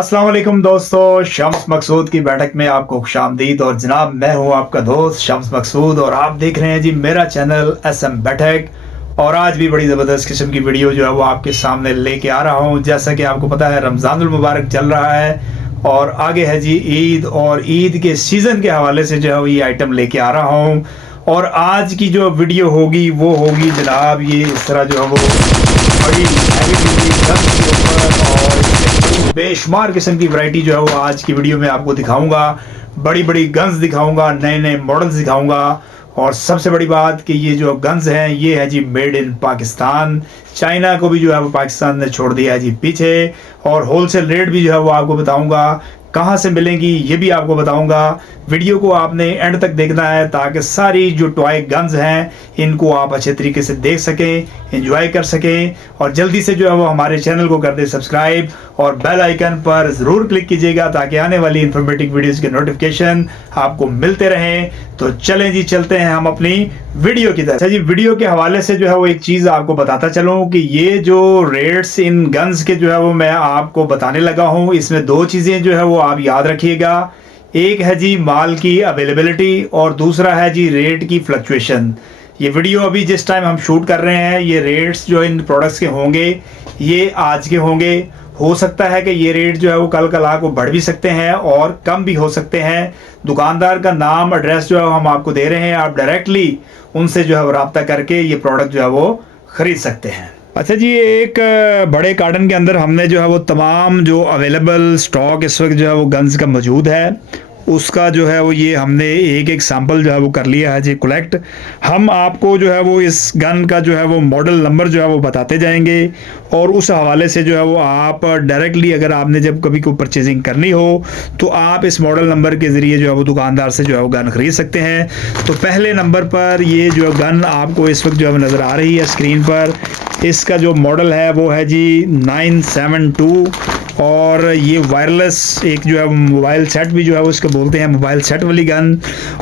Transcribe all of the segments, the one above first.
अस्सलाम वालेकुम दोस्तों, शम्स मकसूद की बैठक में आपको खुशामदीद। और जनाब मैं हूं आपका दोस्त शम्स मकसूद और आप देख रहे हैं जी मेरा चैनल SM बैठक। और आज भी बड़ी ज़बरदस्त किस्म की वीडियो जो है वो आपके सामने लेके आ रहा हूं। जैसा कि आपको पता है रमज़ानुल मुबारक चल रहा है और आगे है जी ईद, और ईद के सीज़न के हवाले से जो है वो ये आइटम लेके आ रहा हूँ। और आज की जो वीडियो होगी वो होगी जनाब ये इस तरह जो है वो बड़ी हैवी ड्यूटी गन्स के ऊपर, और बेशुमार किस्म की वैरायटी जो है वो आज की वीडियो में आपको दिखाऊंगा। बड़ी बड़ी गन्स दिखाऊंगा, नए नए मॉडल्स दिखाऊंगा। और सबसे बड़ी बात कि ये जो गन्स हैं ये है जी मेड इन पाकिस्तान। चाइना को भी जो है वो पाकिस्तान ने छोड़ दिया है जी पीछे। और होलसेल रेट भी जो है वो आपको बताऊंगा, कहाँ से मिलेंगी ये भी आपको बताऊंगा। वीडियो को आपने एंड तक देखना है ताकि सारी जो टॉय गन्स हैं इनको आप अच्छे तरीके से देख सकें, एंजॉय कर सकें। और जल्दी से जो है वो हमारे चैनल को कर दे सब्सक्राइब और बेल आइकन पर ज़रूर क्लिक कीजिएगा ताकि आने वाली इंफॉर्मेटिव वीडियोस के नोटिफिकेशन आपको मिलते रहें। तो चलें जी, चलते हैं हम अपनी वीडियो की तरफ। अच्छा जी, वीडियो के हवाले से जो है वो एक चीज़ आपको बताता चलूँ कि ये जो रेट्स इन गन्स के जो है वो मैं आपको बताने लगा हूँ, इसमें दो चीज़ें जो है वो आप याद रखिएगा। एक है जी माल की अवेलेबिलिटी और दूसरा है जी रेट की फ्लक्चुएशन। ये वीडियो अभी जिस टाइम हम शूट कर रहे हैं ये रेट्स जो इन प्रोडक्ट्स के होंगे ये आज के होंगे। हो सकता है कि ये रेट जो है वो कल कल को बढ़ भी सकते हैं और कम भी हो सकते हैं। दुकानदार का नाम एड्रेस जो है हम आपको दे रहे हैं, आप डायरेक्टली उनसे जो है वो रब्ता करके ये प्रोडक्ट जो है वो ख़रीद सकते हैं। अच्छा जी, एक बड़े कार्टन के अंदर हमने जो है वो तमाम जो अवेलेबल स्टॉक इस वक्त जो है वो गन्स का मौजूद है उसका जो है वो ये हमने एक एक सैंपल जो है वो कर लिया है जी कलेक्ट। हम आपको जो है वो इस गन का जो है वो मॉडल नंबर जो है वो बताते जाएंगे और उस हवाले से जो है वो आप डायरेक्टली अगर आपने जब कभी कोई परचेजिंग करनी हो तो आप इस मॉडल नंबर के ज़रिए जो है वो दुकानदार से जो है वो गन ख़रीद सकते हैं। तो पहले नंबर पर ये जो गन आपको इस वक्त जो है नज़र आ रही है स्क्रीन पर, इसका जो मॉडल है वो है जी 972। और ये वायरलेस एक जो है मोबाइल सेट भी जो है वो इसको बोलते हैं, मोबाइल सेट वाली गन।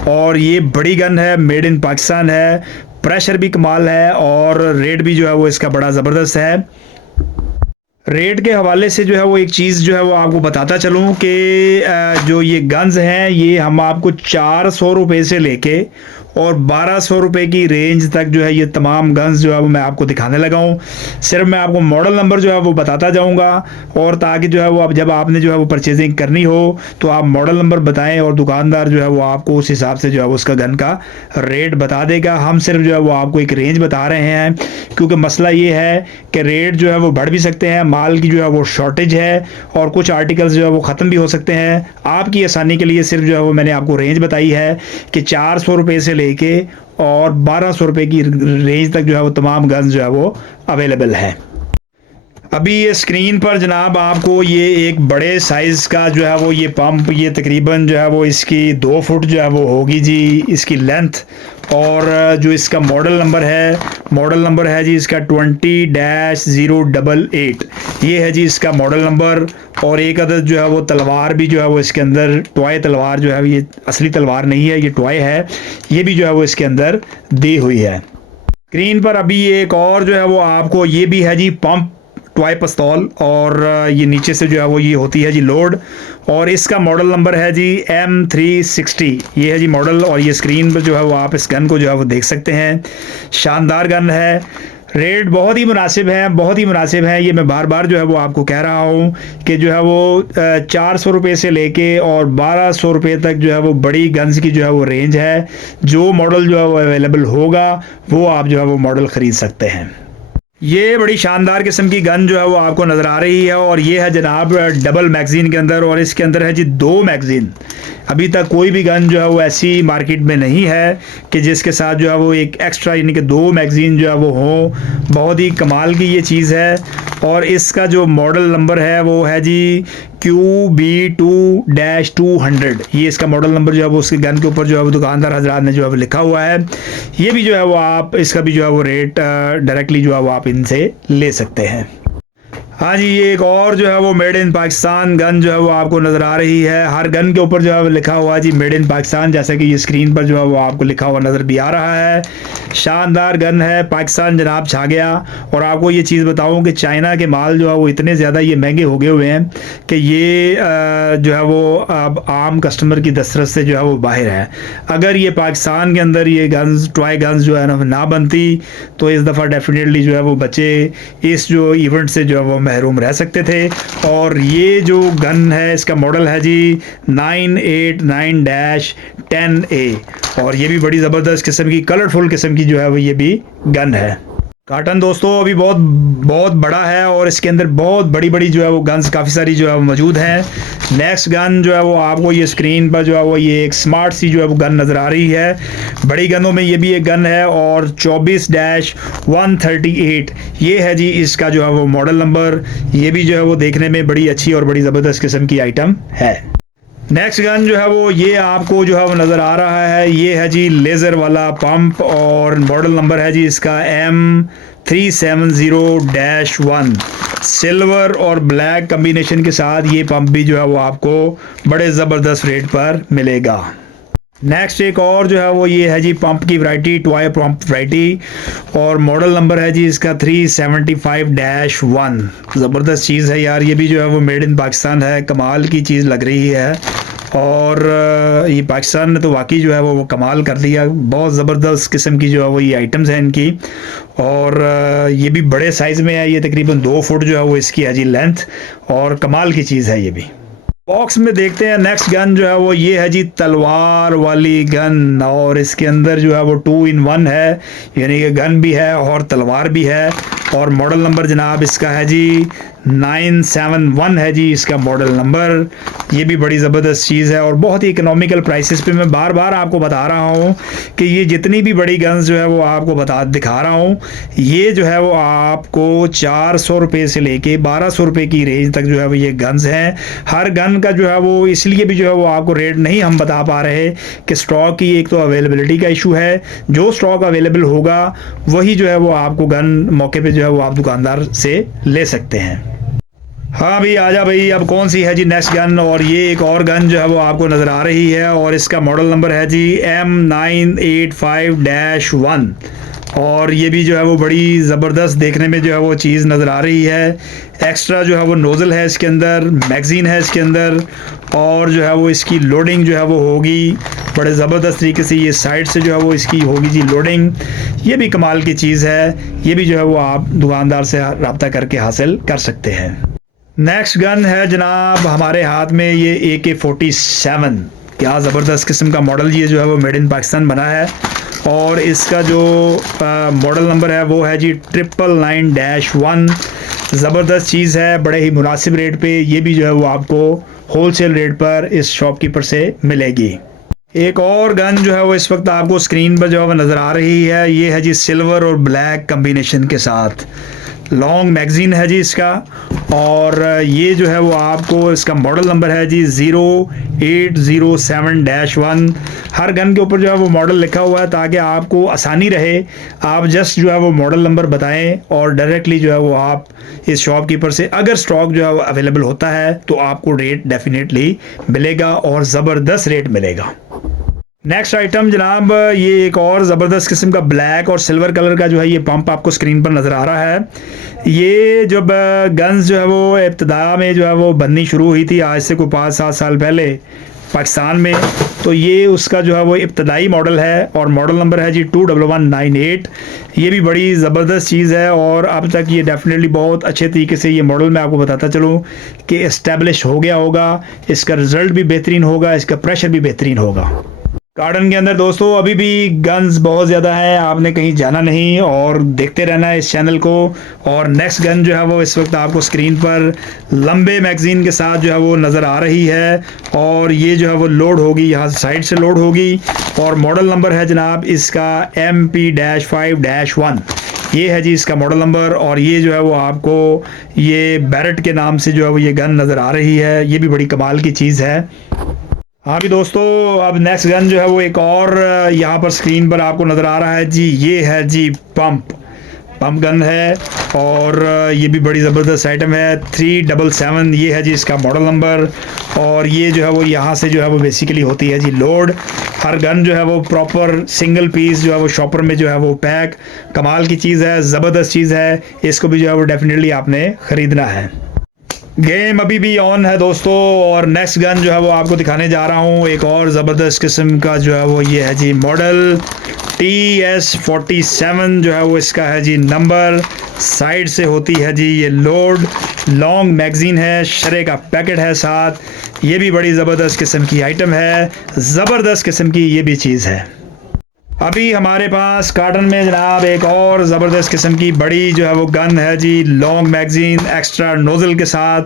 और ये बड़ी गन है, मेड इन पाकिस्तान है, प्रेशर भी कमाल है और रेट भी जो है वो इसका बड़ा ज़बरदस्त है। रेट के हवाले से जो है वो एक चीज़ जो है वो आपको बताता चलूँ कि जो ये गन्स हैं ये हम आपको 400 रुपये से लेके और 1200 रुपये की रेंज तक जो है ये तमाम गन्स जो है वो मैं आपको दिखाने लगा हूँ। सिर्फ मैं आपको मॉडल नंबर जो है वो बताता जाऊँगा और ताकि जो है वो अब जब आपने जो है वो परचेजिंग करनी हो तो आप मॉडल नंबर बताएं और दुकानदार जो है वो आपको उस हिसाब से जो है उसका गन का रेट बता देगा। हम सिर्फ जो है वो आपको एक रेंज बता रहे हैं क्योंकि मसला ये है कि रेट जो है वो बढ़ भी सकते हैं, माल की जो है वो शॉर्टेज है और कुछ आर्टिकल्स जो है वो ख़त्म भी हो सकते हैं। आपकी आसानी के लिए सिर्फ जो है वो मैंने आपको रेंज बताई है कि 400 रुपये से लेके और 1200 रुपये की रेंज तक जो है वो तमाम गन्स जो है वो अवेलेबल है। अभी ये स्क्रीन पर जनाब आपको ये एक बड़े साइज़ का जो है वो ये पंप, ये तकरीबन जो है वो इसकी 2 फुट जो है वो होगी जी इसकी लेंथ। और जो इसका मॉडल नंबर है जी इसका 20-088। ये है जी इसका मॉडल नंबर। और एक अदद जो है वो तलवार भी जो है वो इसके अंदर, टॉय तलवार जो है, ये असली तलवार नहीं है, ये टॉय है, ये भी जो है वो इसके अंदर दी हुई है। स्क्रीन पर अभी एक और जो है वो आपको ये भी है जी पंप टॉय पिस्तौल, और ये नीचे से जो है वो ये होती है जी लोड। और इसका मॉडल नंबर है जी M360। ये है जी मॉडल और ये स्क्रीन पर जो है वो आप इस गन को जो है वो देख सकते हैं। शानदार गन है, रेट बहुत ही मुनासिब है, बहुत ही मुनासिब है। ये मैं बार बार जो है वो आपको कह रहा हूँ कि जो है वो 400 रुपये से लेके और 1200 रुपये तक जो है वो बड़ी गन्स की जो है वो रेंज है। जो मॉडल जो है वो अवेलेबल होगा वो आप जो है वो मॉडल ख़रीद सकते हैं। ये बड़ी शानदार किस्म की गन जो है वो आपको नज़र आ रही है और ये है जनाब डबल मैगज़ीन के अंदर, और इसके अंदर है जी 2 मैगज़ीन। अभी तक कोई भी गन जो है वो ऐसी मार्केट में नहीं है कि जिसके साथ जो है वो एक एक्स्ट्रा यानी कि 2 मैगज़ीन जो है वो हो। बहुत ही कमाल की ये चीज़ है। और इसका जो मॉडल नंबर है वो है जी QB2-200। ये इसका मॉडल नंबर जो है वो उसके गन के ऊपर जो है वो दुकानदार हजरात ने जो है वो लिखा हुआ है। ये भी जो है वो आप इसका भी जो है वो रेट डायरेक्टली जो है वो आप इनसे ले सकते हैं। हाँ जी, ये एक और जो है वो मेड इन पाकिस्तान गन जो है वो आपको नज़र आ रही है। हर गन के ऊपर जो है वो लिखा हुआ है जी मेड इन पाकिस्तान, जैसा कि ये स्क्रीन पर जो है वो आपको लिखा हुआ नज़र भी आ रहा है। शानदार गन है, पाकिस्तान जनाब छा गया। और आपको ये चीज़ बताऊं कि चाइना के माल जो है वो इतने ज़्यादा ये महंगे हो गए हुए हैं कि ये जो है वो अब आम कस्टमर की दस्तरस से जो है वो बाहर है। अगर ये पाकिस्तान के अंदर ये गन्स, टॉय गन्स जो है ना बनती तो इस दफ़ा डेफिनेटली जो है वो बच्चे इस जो इवेंट से जो है वो महरूम रह सकते थे। और ये जो गन है इसका मॉडल है जी 989-10A, और ये भी बड़ी ज़बरदस्त किस्म की, कलरफुल किस्म की जो है वो ये भी गन है। कार्टन दोस्तों अभी बहुत बहुत बड़ा है और इसके अंदर बहुत बड़ी बड़ी जो है वो गन्स काफ़ी सारी जो है वो मौजूद हैं। नेक्स्ट गन जो है वो आपको ये स्क्रीन पर जो है वो ये एक स्मार्ट सी जो है वो गन नज़र आ रही है। बड़ी गनों में ये भी एक गन है और 24-138 ये है जी इसका जो है वो मॉडल नंबर। ये भी जो है वो देखने में बड़ी अच्छी और बड़ी ज़बरदस्त किस्म की आइटम है। नेक्स्ट गन जो है वो ये आपको जो है वो नज़र आ रहा है, ये है जी लेज़र वाला पंप और मॉडल नंबर है जी इसका M370-1। सिल्वर और ब्लैक कम्बिनेशन के साथ ये पंप भी जो है वो आपको बड़े ज़बरदस्त रेट पर मिलेगा। नेक्स्ट एक और जो है वो ये है जी पंप की वैरायटी, टॉय पंप वैरायटी, और मॉडल नंबर है जी इसका 375-1। ज़बरदस्त चीज़ है यार, ये भी जो है वो मेड इन पाकिस्तान है, कमाल की चीज़ लग रही है। और ये पाकिस्तान ने तो वाकई जो है वो कमाल कर दिया। बहुत ज़बरदस्त किस्म की जो है वो ये आइटम्स हैं इनकी, और ये भी बड़े साइज़ में है। ये तकरीबन 2 फुट जो है वो इसकी है जी लेंथ, और कमाल की चीज़ है ये भी। बॉक्स में देखते हैं नेक्स्ट गन जो है वो ये है जी तलवार वाली गन, और इसके अंदर जो है वो 2 in 1 है, यानी कि गन भी है और तलवार भी है। और मॉडल नंबर जनाब इसका है जी 971 है जी इसका मॉडल नंबर। ये भी बड़ी ज़बरदस्त चीज़ है और बहुत ही इकोनॉमिकल प्राइसेस पे मैं बार बार आपको बता रहा हूँ कि ये जितनी भी बड़ी गन्स जो है वो आपको दिखा रहा हूँ, ये जो है वो आपको 400 रुपये से लेके 1200 रुपये की रेंज तक जो है वो ये गन्स हैं। हर गन का जो है वो इसलिए भी जो है वो आपको रेट नहीं हम बता पा रहे कि स्टॉक की एक तो अवेलेबिलिटी का इशू है। जो स्टॉक अवेलेबल होगा वही जो है वो आपको गन मौके पे जो है वो आप दुकानदार से ले सकते हैं। हाँ भाई आजा भाई, अब कौन सी है जी नेक्स्ट गन, और ये एक और गन जो है वो आपको नज़र आ रही है और इसका मॉडल नंबर है जी M985-1। और ये भी जो है वो बड़ी ज़बरदस्त देखने में जो है वो चीज़ नज़र आ रही है। एक्स्ट्रा जो है वो नोज़ल है इसके अंदर, मैगज़ीन है इसके अंदर, और जो है वो इसकी लोडिंग जो है वो होगी बड़े ज़बरदस्त तरीके से। ये साइड से जो है वो इसकी होगी जी लोडिंग। ये भी कमाल की चीज़ है, ये भी जो है वो आप दुकानदार से रब्ता करके हासिल कर सकते हैं। नेक्स्ट गन है जनाब हमारे हाथ में ये AK-47। क्या ज़बरदस्त किस्म का मॉडल ये जो है वो मेड इन पाकिस्तान बना है, और इसका जो मॉडल नंबर है वो है जी 999-1। ज़बरदस्त चीज़ है, बड़े ही मुनासिब रेट पे ये भी जो है वो आपको होलसेल रेट पर इस शॉपकीपर से मिलेगी। एक और गन जो है वो इस वक्त आपको स्क्रीन पर जो है वो नज़र आ रही है, ये है जी सिल्वर और ब्लैक कम्बिनेशन के साथ। लॉन्ग मैगज़ीन है जी इसका, और ये जो है वो आपको इसका मॉडल नंबर है जी 0807-1। हर गन के ऊपर जो है वो मॉडल लिखा हुआ है ताकि आपको आसानी रहे। आप जस्ट जो है वो मॉडल नंबर बताएं और डायरेक्टली जो है वो आप इस शॉपकीपर से अगर स्टॉक जो है वो अवेलेबल होता है तो आपको रेट डेफिनेटली मिलेगा और ज़बरदस्त रेट मिलेगा। नेक्स्ट आइटम जनाब ये एक और ज़बरदस्त किस्म का ब्लैक और सिल्वर कलर का जो है ये पंप आपको स्क्रीन पर नज़र आ रहा है। ये जब गन्स जो है वो इब्तदा में जो है वो बननी शुरू हुई थी आज से कोई 5-7 साल पहले पाकिस्तान में, तो ये उसका जो है वो इब्तदाई मॉडल है और मॉडल नंबर है जी 21198। ये भी बड़ी ज़बरदस्त चीज़ है और अब तक ये डेफिनेटली बहुत अच्छे तरीके से ये मॉडल मैं आपको बताता चलूँ कि इस्टेब्लिश हो गया होगा। इसका रिज़ल्ट भी बेहतरीन होगा, इसका प्रेशर भी बेहतरीन होगा। गार्डन के अंदर दोस्तों अभी भी गन्स बहुत ज़्यादा है, आपने कहीं जाना नहीं और देखते रहना है इस चैनल को। और नेक्स्ट गन जो है वो इस वक्त आपको स्क्रीन पर लंबे मैगज़ीन के साथ जो है वो नज़र आ रही है, और ये जो है वो लोड होगी, यहाँ साइड से लोड होगी। और मॉडल नंबर है जनाब इसका MP-5-1। ये है जी इसका मॉडल नंबर, और ये जो है वो आपको ये बैरेट के नाम से जो है वो ये गन नज़र आ रही है। ये भी बड़ी कमाल की चीज़ है। हाँ भी दोस्तों अब नेक्स्ट गन जो है वो एक और यहाँ पर स्क्रीन पर आपको नज़र आ रहा है जी, ये है जी पंप। पम्प गन है और ये भी बड़ी ज़बरदस्त आइटम है। 377 ये है जी इसका मॉडल नंबर। और ये जो है वो यहाँ से जो है वो बेसिकली होती है जी लोड। हर गन जो है वो प्रॉपर सिंगल पीस जो है वो शॉपर में जो है वो पैक। कमाल की चीज़ है, ज़बरदस्त चीज़ है, इसको भी जो है वो डेफिनेटली आपने ख़रीदना है। गेम अभी भी ऑन है दोस्तों, और नेक्स्ट गन जो है वो आपको दिखाने जा रहा हूँ। एक और ज़बरदस्त किस्म का जो है वो ये है जी मॉडल TS47 जो है वो इसका है जी नंबर। साइड से होती है जी ये लोड। लॉन्ग मैगज़ीन है, शरे का पैकेट है साथ। ये भी बड़ी ज़बरदस्त किस्म की आइटम है, ज़बरदस्त किस्म की ये भी चीज़ है। अभी हमारे पास कार्टन में जनाब एक और ज़बरदस्त किस्म की बड़ी जो है वो गन है जी, लॉन्ग मैगज़ीन एक्स्ट्रा नोज़ल के साथ।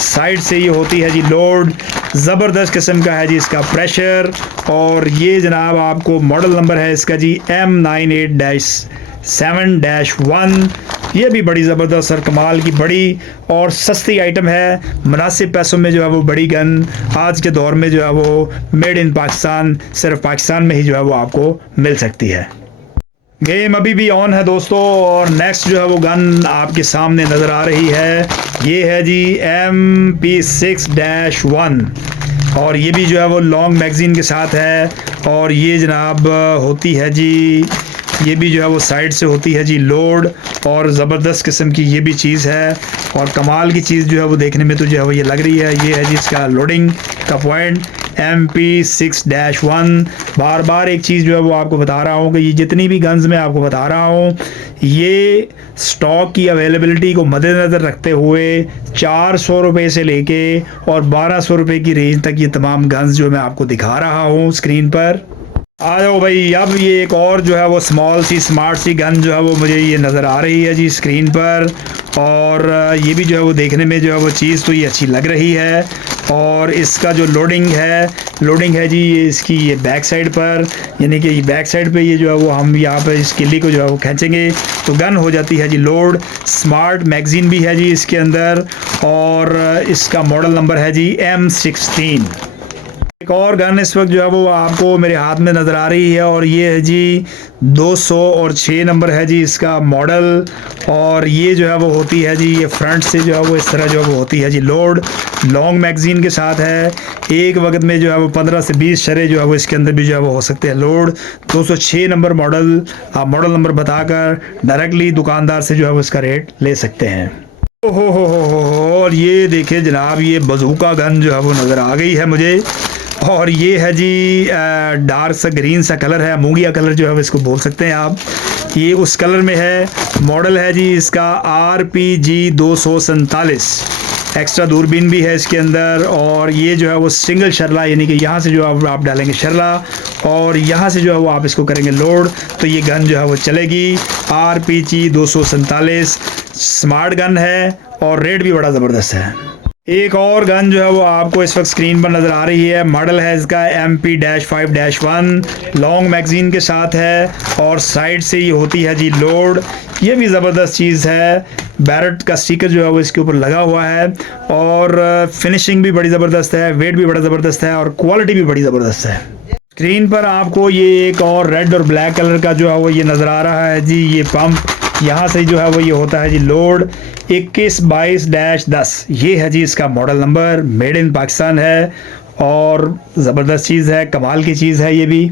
साइड से ये होती है जी लोड। ज़बरदस्त किस्म का है जी इसका प्रेशर। और ये जनाब आपको मॉडल नंबर है इसका जी M98-7-1। ये भी बड़ी ज़बरदस्त और कमाल की बड़ी और सस्ती आइटम है। मुनासिब पैसों में जो है वो बड़ी गन आज के दौर में जो है वो मेड इन पाकिस्तान, सिर्फ पाकिस्तान में ही जो है वो आपको मिल सकती है। गेम अभी भी ऑन है दोस्तों, और नेक्स्ट जो है वो गन आपके सामने नज़र आ रही है। ये है जी MP6-1, और ये भी जो है वो लॉन्ग मैगज़ीन के साथ है। और ये जनाब होती है जी, ये भी जो है वो साइड से होती है जी लोड। और ज़बरदस्त किस्म की ये भी चीज़ है, और कमाल की चीज़ जो है वो देखने में तो जो है वो ये लग रही है। ये है जी इसका लोडिंग का पॉइंट MP6-1। बार बार एक चीज़ जो है वो आपको बता रहा हूँ कि ये जितनी भी गन्स मैं आपको बता रहा हूँ, ये स्टॉक की अवेलेबिलिटी को मद्देनज़र रखते हुए 400 रुपये से लेके और 1200 रुपये की रेंज तक ये तमाम गन्स जो मैं आपको दिखा रहा हूँ स्क्रीन पर। आ जाओ भाई। अब ये एक और जो है वो स्मॉल सी स्मार्ट सी गन जो है वो मुझे ये नज़र आ रही है जी स्क्रीन पर। और ये भी जो है वो देखने में जो है वो चीज़ तो ये अच्छी लग रही है। और इसका जो लोडिंग है जी ये इसकी ये बैक साइड पर, यानी कि बैक साइड पे ये जो है वो हम यहाँ पे इस किल्ली को जो है वो खींचेंगे तो गन हो जाती है जी लोड। स्मार्ट मैगज़ीन भी है जी इसके अंदर, और इसका मॉडल नंबर है जी M16। एक और गन इस वक्त जो है वो आपको मेरे हाथ में नज़र आ रही है, और ये है जी 206 नंबर है जी इसका मॉडल। और ये जो है वो होती है जी ये फ्रंट से जो है वो इस तरह जो है वो होती है जी लोड। लॉन्ग मैगज़ीन के साथ है। एक वक्त में जो है वो 15 से 20 शरे जो है वो इसके अंदर भी जो है वो हो सकते हैं लोड। 206 number model. आप मॉडल नंबर बताकर डायरेक्टली दुकानदार से जो है वो इसका रेट ले सकते हैं। हो। और ये देखिए जनाब, ये बजूका गन जो है वो नज़र आ गई है मुझे। और ये है जी डार्क सा ग्रीन सा कलर है, मूंगिया कलर जो है इसको बोल सकते हैं आप। ये उस कलर में है। मॉडल है जी इसका RPG 247। एक्स्ट्रा दूरबीन भी है इसके अंदर। और ये जो है वो सिंगल शरला, यानी कि यहाँ से जो आप डालेंगे शरला और यहाँ से जो है वो आप इसको करेंगे लोड, तो ये गन जो है वो चलेगी। RPG 247 स्मार्ट गन है, और रेट भी बड़ा ज़बरदस्त है। एक और गन जो है वो आपको इस वक्त स्क्रीन पर नज़र आ रही है। मॉडल है इसका MP-5-1। लॉन्ग मैगज़ीन के साथ है, और साइड से ये होती है जी लोड। ये भी ज़बरदस्त चीज़ है। बैरेट का स्टिकर जो है वो इसके ऊपर लगा हुआ है, और फिनिशिंग भी बड़ी ज़बरदस्त है, वेट भी बड़ा ज़बरदस्त है, और क्वालिटी भी बड़ी ज़बरदस्त है। स्क्रीन पर आपको ये एक और रेड और ब्लैक कलर का जो है वो ये नज़र आ रहा है जी। ये पंप यहाँ से जो है वो ये होता है जी लोड। 2122-10 ये है जी इसका model number. Made in Pakistan है, और ज़बरदस्त चीज़ है, कमाल की चीज़ है ये भी।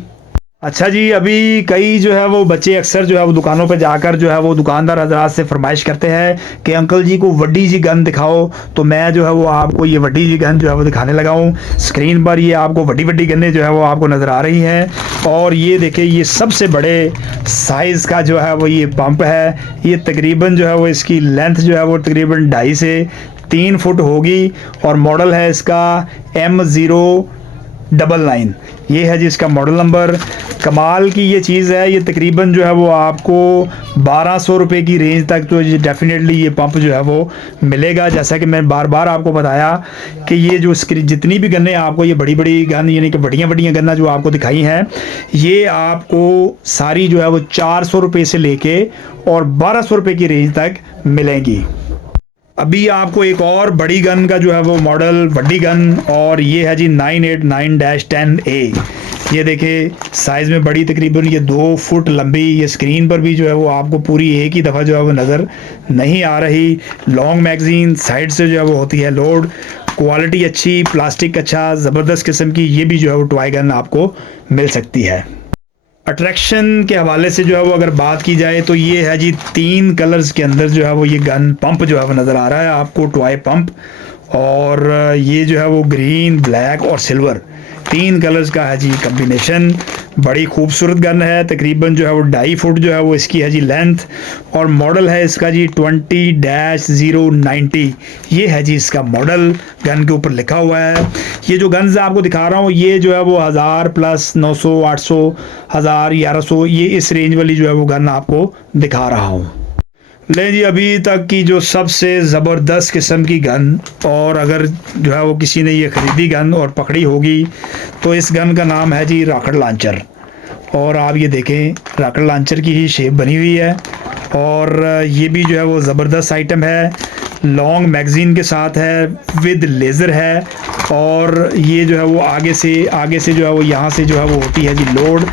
अच्छा जी, अभी कई जो है वो बच्चे अक्सर जो है वो दुकानों पे जाकर जो है वो दुकानदार हजरात से फरमाइश करते हैं कि अंकल जी को वड्डी जी गन दिखाओ। तो मैं जो है वो आपको ये वड्डी जी गन जो है वो दिखाने लगा हूँ। स्क्रीन पर ये आपको वड्डी गन्नें जो है वो आपको नज़र आ रही हैं। और ये देखिए, ये सबसे बड़े साइज़ का जो है वो ये पंप है। ये तकरीबन जो है वो इसकी लेंथ जो है वो तकरीबन 2.5 से 3 फुट होगी, और मॉडल है इसका M099। ये है जी इसका मॉडल नंबर। कमाल की ये चीज़ है। ये तकरीबन जो है वो आपको 1200 रुपये की रेंज तक तो ये डेफिनेटली ये पंप जो है वो मिलेगा। जैसा कि मैं बार बार आपको बताया कि ये जो जितनी भी गन्नें आपको ये बड़ी गन, यानी कि बड़ियाँ गन्ना जो आपको दिखाई हैं, ये आपको सारी जो है वो 400 रुपये से लेके और 1200 रुपये की रेंज तक मिलेंगी। अभी आपको एक और बड़ी गन का जो है वो मॉडल वड्डी गन, और ये है जी 989-10A। ये देखिए साइज़ में बड़ी, तकरीबन ये 2 फुट लंबी। ये स्क्रीन पर भी जो है वो आपको पूरी एक ही दफ़ा जो है वो नज़र नहीं आ रही। लॉन्ग मैगज़ीन, साइड से जो है वो होती है लोड, क्वालिटी अच्छी, प्लास्टिक अच्छा, ज़बरदस्त किस्म की ये भी जो है वो टॉय गन आपको मिल सकती है। अट्रैक्शन के हवाले से जो है वो अगर बात की जाए तो ये है जी 3 कलर्स के अंदर जो है वो ये गन पंप जो है वो नज़र आ रहा है आपको, टॉय पंप। और ये जो है वो ग्रीन, ब्लैक और सिल्वर 3 कलर्स का है जी कम्बिनेशन। बड़ी खूबसूरत गन है, तकरीबन जो है वो 2.5 फुट जो है वो इसकी है जी लेंथ। और मॉडल है इसका जी 20-090। ये है जी इसका मॉडल, गन के ऊपर लिखा हुआ है। ये जो गन्स आपको दिखा रहा हूँ ये जो है वो 1000 प्लस 900, 800, 1000, 1100, ये इस रेंज वाली जो है वो गन आपको दिखा रहा हूँ। ले जी अभी तक की जो सबसे ज़बरदस्त किस्म की गन, और अगर जो है वो किसी ने ये ख़रीदी गन और पकड़ी होगी तो इस गन का नाम है जी रॉकेट लॉन्चर। और आप ये देखें रॉकेट लॉन्चर की ही शेप बनी हुई है। और ये भी जो है वो ज़बरदस्त आइटम है, लॉन्ग मैगज़ीन के साथ है, विद लेज़र है। और ये जो है वो आगे से जो है वो यहाँ से जो है वो होती है जी लोड।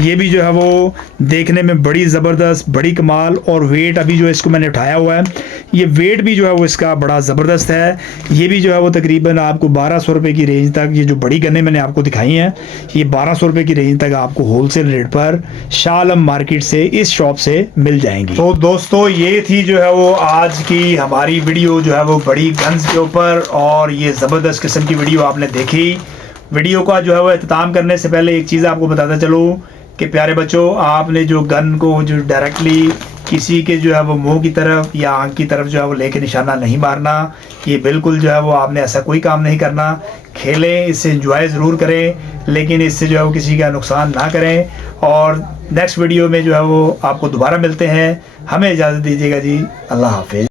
ये भी जो है वो देखने में बड़ी ज़बरदस्त, बड़ी कमाल। और वेट अभी जो इसको मैंने उठाया हुआ है, ये वेट भी जो है वो इसका बड़ा ज़बरदस्त है। ये भी जो है वो तकरीबन आपको 1200 रुपये की रेंज तक, ये जो बड़ी गन्ने मैंने आपको दिखाई हैं ये 1200 रुपये की रेंज तक आपको होलसेल रेट पर शाह आलम मार्केट से, इस शॉप से मिल जाएंगी। तो दोस्तों ये थी जो है वो आज की हमारी वीडियो जो है वो बड़ी गन्स के ऊपर, और ये ज़बरदस्त किस्म की वीडियो आपने देखी। वीडियो का जो है वो अख्ताम करने से पहले एक चीज़ आपको बताता चलूँ कि प्यारे बच्चों, आपने जो गन को जो डायरेक्टली किसी के जो है वो मुंह की तरफ या आंख की तरफ जो है वो लेके निशाना नहीं मारना। ये बिल्कुल जो है वो आपने ऐसा कोई काम नहीं करना। खेलें, इससे एंजॉय ज़रूर करें, लेकिन इससे जो है वो किसी का नुकसान ना करें। और नेक्स्ट वीडियो में जो है वो आपको दोबारा मिलते हैं। हमें इजाज़त दीजिएगा जी, अल्लाह हाफिज़।